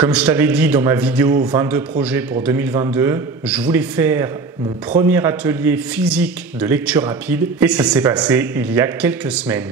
Comme je t'avais dit dans ma vidéo 22 projets pour 2022, je voulais faire mon premier atelier physique de lecture rapide et ça s'est passé il y a quelques semaines.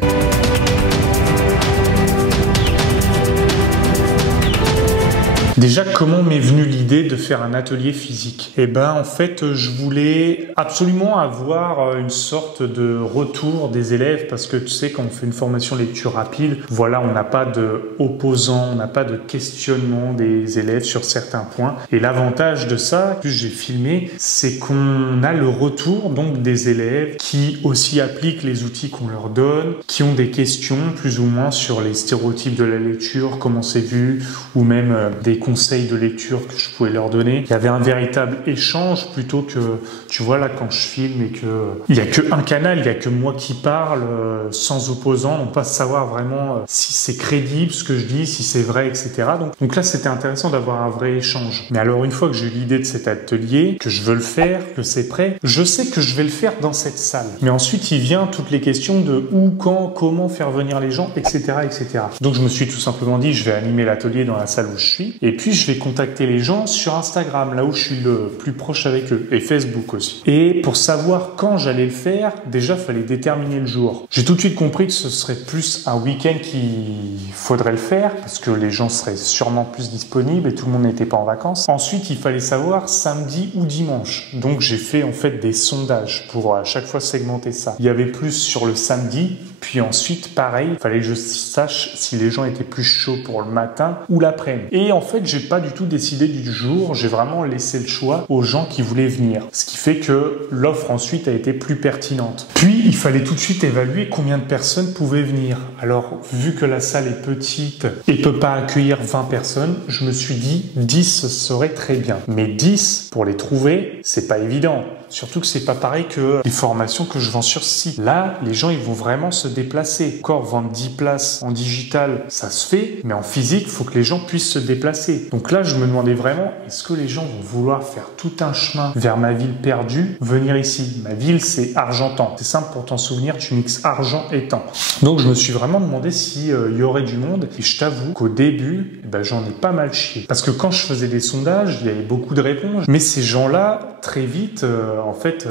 Déjà, comment m'est venue l'idée de faire un atelier physique? En fait, je voulais absolument avoir une sorte de retour des élèves parce que tu sais, quand on fait une formation lecture rapide, voilà, on n'a pas de opposants, on n'a pas de questionnement des élèves sur certains points. Et l'avantage de ça, que j'ai filmé, c'est qu'on a le retour donc des élèves qui aussi appliquent les outils qu'on leur donne, qui ont des questions plus ou moins sur les stéréotypes de la lecture, comment c'est vu, ou même des conseils de lecture que je pouvais leur donner. Il y avait un véritable échange plutôt que, tu vois, là, quand je filme et que il y a qu'un canal, il y a que moi qui parle, sans opposant, on peut pas savoir vraiment si c'est crédible ce que je dis, si c'est vrai, etc. Donc là, c'était intéressant d'avoir un vrai échange. Mais alors, une fois que j'ai eu l'idée de cet atelier, que je veux le faire, que c'est prêt, je sais que je vais le faire dans cette salle. Mais ensuite, il vient toutes les questions de où, quand, comment faire venir les gens, etc., etc. Donc, je me suis tout simplement dit, je vais animer l'atelier dans la salle où je suis. Et puis, je vais contacter les gens sur Instagram, là où je suis le plus proche avec eux, et Facebook aussi. Et pour savoir quand j'allais le faire, déjà, il fallait déterminer le jour. J'ai tout de suite compris que ce serait plus un week-end qu'il faudrait le faire, parce que les gens seraient sûrement plus disponibles et tout le monde n'était pas en vacances. Ensuite, il fallait savoir samedi ou dimanche. Donc, j'ai fait en fait des sondages pour à chaque fois segmenter ça. Il y avait plus sur le samedi, puis ensuite, pareil, il fallait que je sache si les gens étaient plus chauds pour le matin ou l'après-midi. Et en fait, j'ai pas du tout décidé du jour, j'ai vraiment laissé le choix aux gens qui voulaient venir. Ce qui fait que l'offre ensuite a été plus pertinente. Puis, il fallait tout de suite évaluer combien de personnes pouvaient venir. Alors, vu que la salle est petite et peut pas accueillir 20 personnes, je me suis dit 10 serait très bien. Mais 10, pour les trouver, c'est pas évident. Surtout que c'est pas pareil que les formations que je vends sur site. Là, les gens, ils vont vraiment se déplacer. Encore vendre 10 places en digital, ça se fait, mais en physique, il faut que les gens puissent se déplacer. Donc là, je me demandais vraiment, est-ce que les gens vont vouloir faire tout un chemin vers ma ville perdue, venir ici? Ma ville, c'est Argentan. C'est simple pour t'en souvenir, tu mixes argent et temps. Donc, je me suis vraiment demandé s'il y aurait du monde. Et je t'avoue qu'au début, j'en ai pas mal chié. Parce que quand je faisais des sondages, il y avait beaucoup de réponses. Mais ces gens-là, très vite, en fait,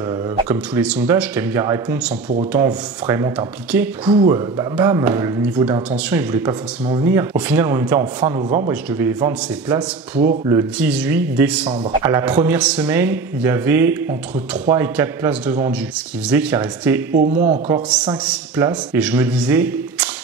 comme tous les sondages, t'aimes bien répondre sans pour autant vraiment t'impliquer. Du coup, le niveau d'intention, ils voulaient pas forcément venir. Au final, on était en fin novembre et je devais vendre ces places pour le 18 décembre. À la première semaine, il y avait entre 3 et 4 places de vendues. Ce qui faisait qu'il restait au moins encore 5-6 places. Et je me disais,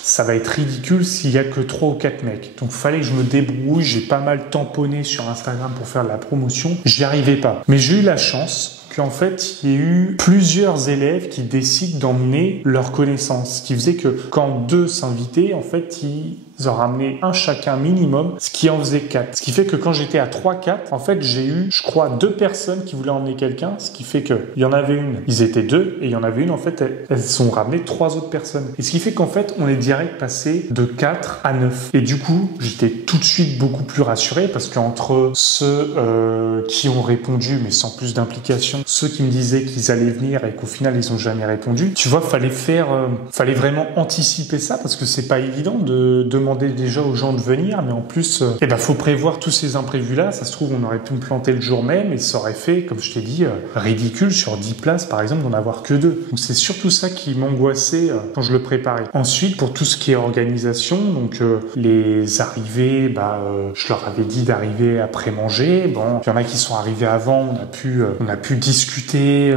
ça va être ridicule s'il y a que 3 ou 4 mecs. Donc, fallait que je me débrouille. J'ai pas mal tamponné sur Instagram pour faire de la promotion. J'y arrivais pas. Mais j'ai eu la chance qu'en fait, il y a eu plusieurs élèves qui décident d'emmener leurs connaissances. Ce qui faisait que quand 2 s'invitaient, en fait, ils en ramenaient un chacun minimum, ce qui en faisait 4. Ce qui fait que quand j'étais à 3-4, en fait, j'ai eu, je crois, 2 personnes qui voulaient emmener quelqu'un, ce qui fait que il y en avait une, ils étaient 2, et il y en avait une, en fait, elles sont ramenées 3 autres personnes. Et ce qui fait qu'en fait, on est direct passé de 4 à 9. Et du coup, j'étais tout de suite beaucoup plus rassuré parce qu'entre ceux qui ont répondu, mais sans plus d'implication, ceux qui me disaient qu'ils allaient venir et qu'au final, ils ont jamais répondu, tu vois, fallait vraiment anticiper ça parce que c'est pas évident de demander déjà aux gens de venir, mais en plus, faut prévoir tous ces imprévus-là. Ça se trouve, on aurait pu me planter le jour même et ça aurait fait, comme je t'ai dit, ridicule sur 10 places, par exemple, d'en avoir que 2. Donc, c'est surtout ça qui m'angoissait quand je le préparais. Ensuite, pour tout ce qui est organisation, donc les arrivées, je leur avais dit d'arriver après manger. Bon, il y en a qui sont arrivés avant, on a pu discuter,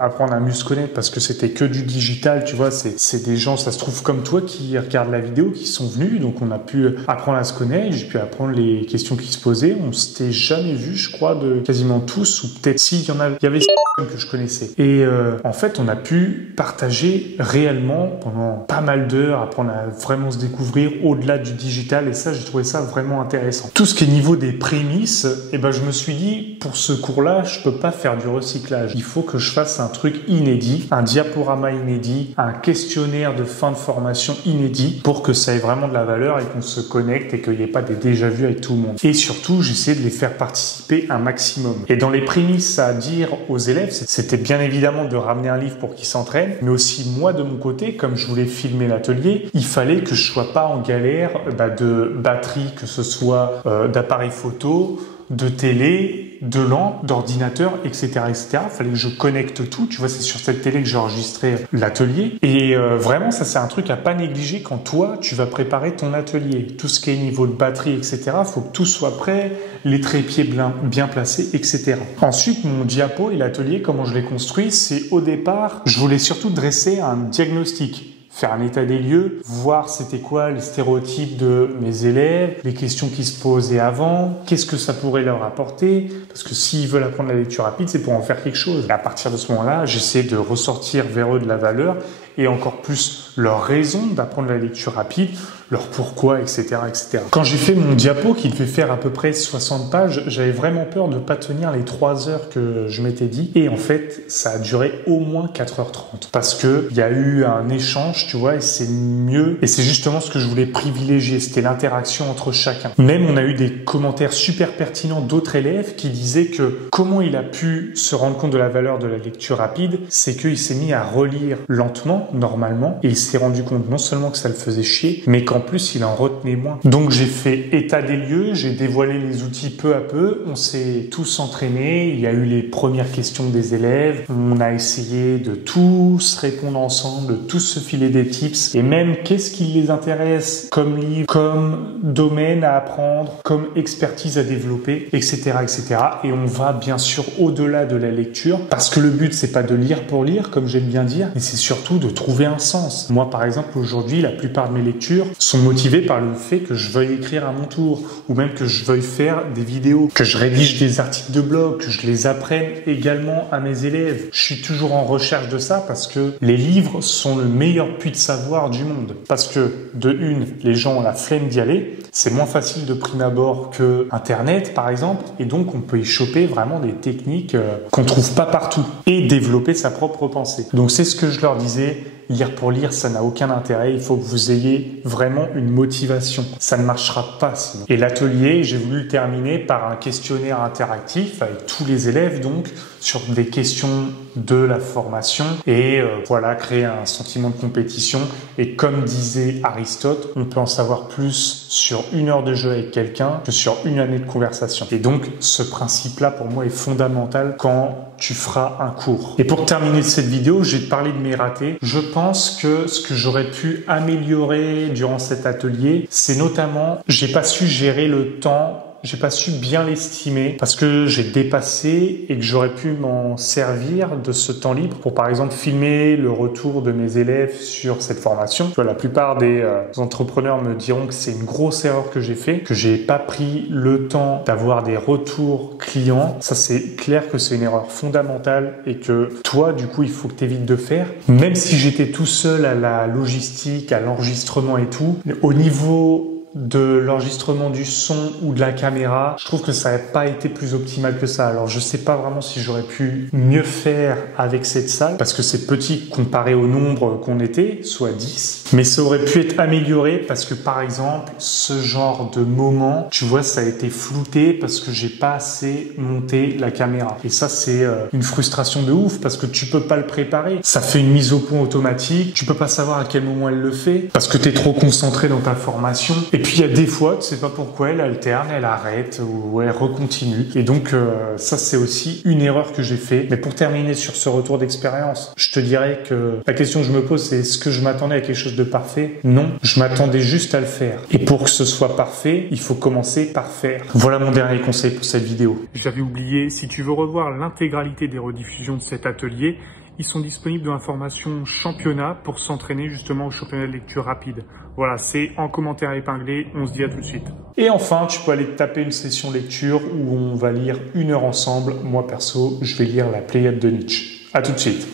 apprendre à mieux se connaître parce que c'était que du digital, tu vois, c'est des gens, ça se trouve comme toi qui regardent la vidéo, qui sont venus, donc on a pu apprendre à se connaître, j'ai pu apprendre les questions qui se posaient. On s'était jamais vu, je crois, de quasiment tous, ou peut-être si, il y avait que je connaissais. Et en fait, on a pu partager réellement pendant pas mal d'heures, apprendre à vraiment se découvrir au-delà du digital, et ça, j'ai trouvé ça vraiment intéressant. Tout ce qui est niveau des prémices, je me suis dit, pour ce cours-là, je peux pas faire du recyclage. Il faut que je fasse un truc inédit, un diaporama inédit, un questionnaire de fin de formation inédit, pour que ça ait vraiment de la valeur valeur et qu'on se connecte et qu'il n'y ait pas des déjà-vus avec tout le monde. Et surtout, j'essaie de les faire participer un maximum. Et dans les prémices à dire aux élèves, c'était bien évidemment de ramener un livre pour qu'ils s'entraînent, mais aussi moi de mon côté, comme je voulais filmer l'atelier, il fallait que je sois pas en galère de batterie, que ce soit d'appareil photo, de télé, de lampes, d'ordinateur, etc., etc. Fallait que je connecte tout. Tu vois, c'est sur cette télé que j'ai enregistré l'atelier. Et vraiment, ça, c'est un truc à pas négliger quand toi, tu vas préparer ton atelier. Tout ce qui est niveau de batterie, etc., faut que tout soit prêt, les trépieds bien placés, etc. Ensuite, mon diapo et l'atelier, comment je l'ai construit, c'est au départ, je voulais surtout dresser un diagnostic. Faire un état des lieux, voir c'était quoi les stéréotypes de mes élèves, les questions qui se posaient avant, qu'est-ce que ça pourrait leur apporter, parce que s'ils veulent apprendre la lecture rapide, c'est pour en faire quelque chose. Et à partir de ce moment-là, j'essaie de ressortir vers eux de la valeur et encore plus leur raison d'apprendre la lecture rapide, leur pourquoi, etc., etc. Quand j'ai fait mon diapo, qui devait faire à peu près 60 pages, j'avais vraiment peur de ne pas tenir les 3 heures que je m'étais dit. Et en fait, ça a duré au moins 4h30. Parce que il y a eu un échange, tu vois, et c'est mieux. Et c'est justement ce que je voulais privilégier. C'était l'interaction entre chacun. Même, on a eu des commentaires super pertinents d'autres élèves qui disaient que comment il a pu se rendre compte de la valeur de la lecture rapide, c'est qu'il s'est mis à relire lentement, normalement, et il s'est rendu compte non seulement que ça le faisait chier, mais qu'en plus il en retenait moins. Donc j'ai fait état des lieux, j'ai dévoilé les outils peu à peu, on s'est tous entraînés, il y a eu les premières questions des élèves, on a essayé de tous répondre ensemble, de tous se filer des tips, et même qu'est-ce qui les intéresse comme livre, comme domaine à apprendre, comme expertise à développer, etc., etc. Et on va bien sûr au-delà de la lecture, parce que le but c'est pas de lire pour lire, comme j'aime bien dire, mais c'est surtout de trouver un sens. Moi par exemple aujourd'hui, la plupart de mes lectures sont motivées par le fait que je veuille écrire à mon tour, ou même que je veuille faire des vidéos, que je rédige des articles de blog, que je les apprenne également à mes élèves. Je suis toujours en recherche de ça parce que les livres sont le meilleur puits de savoir du monde. Parce que, de une, les gens ont la flemme d'y aller, c'est moins facile de prime abord que Internet par exemple, et donc on peut y choper vraiment des techniques qu'on trouve pas partout, et développer sa propre pensée. Donc c'est ce que je leur disais, lire pour lire, ça n'a aucun intérêt. Il faut que vous ayez vraiment une motivation. Ça ne marchera pas sinon. Et l'atelier, j'ai voulu le terminer par un questionnaire interactif avec tous les élèves, donc, sur des questions de la formation et voilà, créer un sentiment de compétition. Et comme disait Aristote, on peut en savoir plus sur 1 heure de jeu avec quelqu'un que sur 1 année de conversation. Et donc, ce principe-là, pour moi, est fondamental quand tu feras un cours. Et pour terminer cette vidéo, je vais te parler de mes ratés. Je pense que ce que j'aurais pu améliorer durant cet atelier, c'est notamment, j'ai pas su gérer le temps. J'ai pas su bien l'estimer parce que j'ai dépassé et que j'aurais pu m'en servir de ce temps libre pour par exemple filmer le retour de mes élèves sur cette formation. Tu vois, la plupart des entrepreneurs me diront que c'est une grosse erreur que j'ai fait, que j'ai pas pris le temps d'avoir des retours clients. Ça, c'est clair que c'est une erreur fondamentale et que toi, du coup, il faut que tu évites de faire. Même si j'étais tout seul à la logistique, à l'enregistrement et tout, au niveau de l'enregistrement du son ou de la caméra, je trouve que ça n'a pas été plus optimal que ça. Alors je sais pas vraiment si j'aurais pu mieux faire avec cette salle parce que c'est petit comparé au nombre qu'on était, soit 10, mais ça aurait pu être amélioré parce que par exemple ce genre de moment, tu vois, ça a été flouté parce que j'ai pas assez monté la caméra et ça c'est une frustration de ouf parce que tu peux pas le préparer, ça fait une mise au point automatique, tu peux pas savoir à quel moment elle le fait parce que tu es trop concentré dans ta formation. Et puis il y a des fois, tu sais pas pourquoi, elle alterne, elle arrête ou elle recontinue. Et donc ça c'est aussi une erreur que j'ai fait. Mais pour terminer sur ce retour d'expérience, je te dirais que la question que je me pose c'est est-ce que je m'attendais à quelque chose de parfait? Non, je m'attendais juste à le faire. Et pour que ce soit parfait, il faut commencer par faire. Voilà mon dernier conseil pour cette vidéo. J'avais oublié, si tu veux revoir l'intégralité des rediffusions de cet atelier, ils sont disponibles dans la formation championnat pour s'entraîner justement au championnat de lecture rapide. Voilà, c'est en commentaire épinglé, on se dit à tout de suite. Et enfin, tu peux aller te taper une session lecture où on va lire 1 heure ensemble. Moi perso, je vais lire la Pléiade de Nietzsche. À tout de suite.